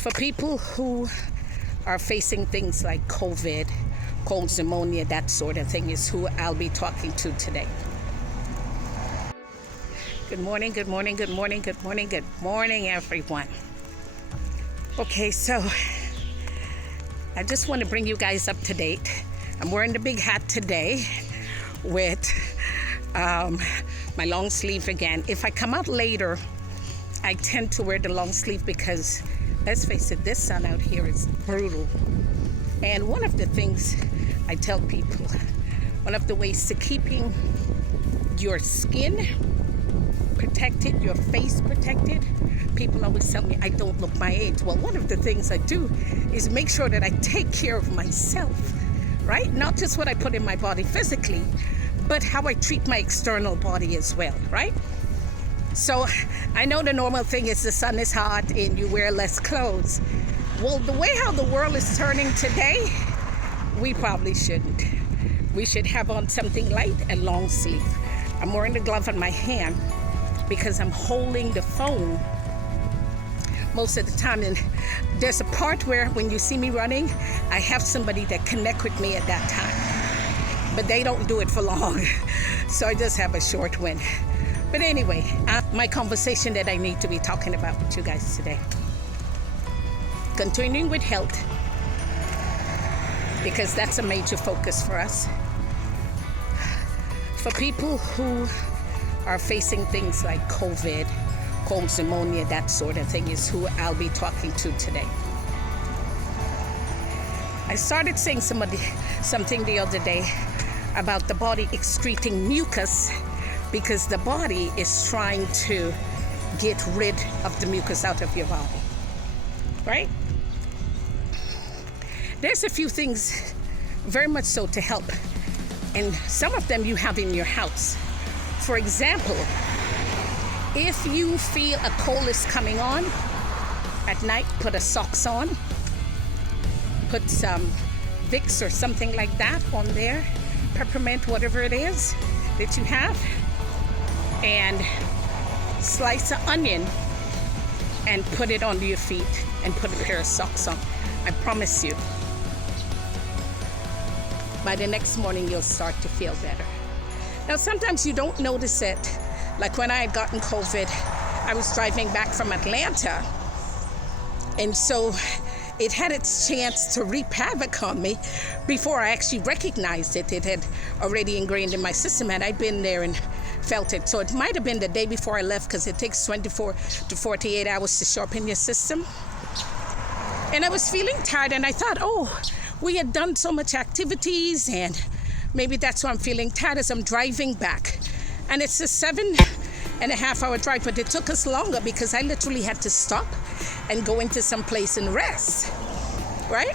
For people who are facing things like COVID, colds, pneumonia, that sort of thing is who I'll be talking to today. Good morning, good morning, good morning, good morning, good morning, everyone. Okay, so I just want to bring you guys up to date. I'm wearing the big hat today with my long sleeve again. If I come out later, I tend to wear the long sleeve because, let's face it, this sun out here is brutal. And one of the things I tell people, one of the ways to keeping your skin protected, your face protected, people always tell me I don't look my age. Well, one of the things I do is make sure that I take care of myself, right? Not just what I put in my body physically, but how I treat my external body as well, right? So I know the normal thing is the sun is hot and you wear less clothes. Well, the way how the world is turning today, we probably shouldn't. We should have on something light and long sleeve. I'm wearing the glove on my hand because I'm holding the phone most of the time. And there's a part where when you see me running, I have somebody that connect with me at that time. But they don't do it for long. So I just have a short win. But anyway, my conversation that I need to be talking about with you guys today. Continuing with health, because that's a major focus for us. For people who are facing things like COVID, colds, pneumonia, that sort of thing is who I'll be talking to today. I started saying something the other day about the body excreting mucus because the body is trying to get rid of the mucus out of your body, right? There's a few things very much so to help, and some of them you have in your house. For example, if you feel a cold is coming on at night, put a socks on, put some Vicks or something like that on there, peppermint, whatever it is that you have, and slice an onion and put it under your feet and put a pair of socks on. I promise you, by the next morning you'll start to feel better. Now sometimes you don't notice it. Like when I had gotten COVID, I was driving back from Atlanta, and so it had its chance to wreak havoc on me before I actually recognized it. It had already ingrained in my system, and I'd been there and felt it. So it might have been the day before I left, because it takes 24 to 48 hours to show up in your system. And I was feeling tired, and I thought, oh, we had done so much activities, and maybe that's why I'm feeling tired as I'm driving back. And it's a 7.5-hour drive, but it took us longer because I literally had to stop and go into some place and rest, right?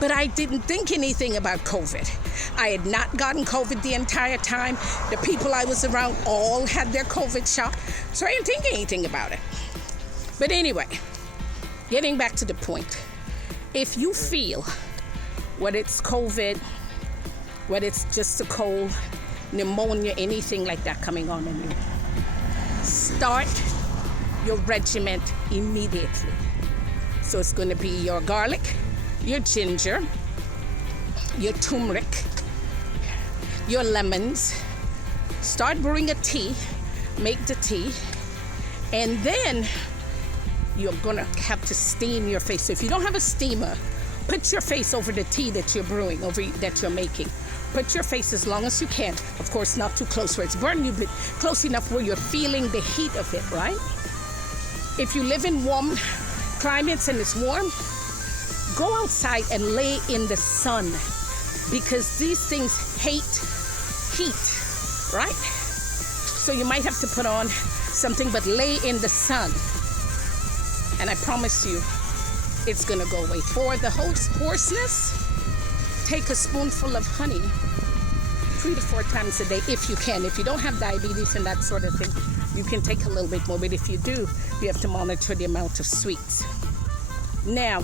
But I didn't think anything about COVID. I had not gotten COVID the entire time. The people I was around all had their COVID shot, so I didn't think anything about it. But anyway, getting back to the point, if you feel whether it's COVID, whether it's just a cold, pneumonia, anything like that coming on in you, start your regimen immediately. So it's going to be your garlic, your ginger, your turmeric, your lemons. Start brewing a tea, make the tea, and then you're going to have to steam your face. So if you don't have a steamer, put your face over the tea that you're brewing, that you're making. Put your face as long as you can. Of course, not too close where it's burning you, but close enough where you're feeling the heat of it, right? If you live in warm climates and it's warm, go outside and lay in the sun, because these things hate heat, right? So you might have to put on something, but lay in the sun. And I promise you, it's gonna go away. For the hoarseness, take a spoonful of honey 3 to 4 times a day if you can. If you don't have diabetes and that sort of thing, you can take a little bit more. But if you do, you have to monitor the amount of sweets. Now,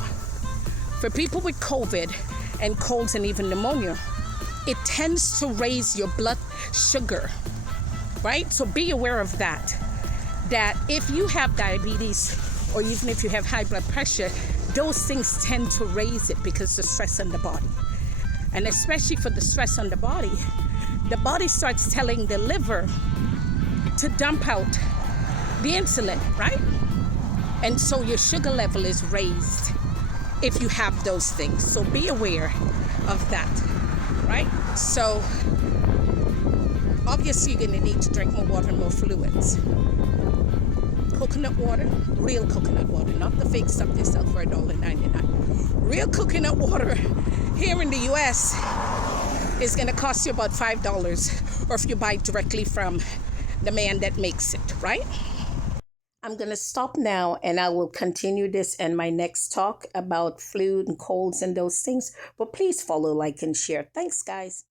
for people with COVID and colds and even pneumonia, it tends to raise your blood sugar, right? So be aware of that. That if you have diabetes or even if you have high blood pressure, those things tend to raise it because the stress on the body. And especially for the stress on the body starts telling the liver to dump out the insulin, right? And so your sugar level is raised if you have those things. So be aware of that, right? So obviously you're gonna need to drink more water and more fluids. Coconut water, real coconut water, not the fake stuff they sell for $1.99. Real coconut water here in the US is gonna cost you about $5, or if you buy directly from the man that makes it, right? I'm going to stop now, and I will continue this in my next talk about flu and colds and those things. But please follow, like, and share. Thanks, guys.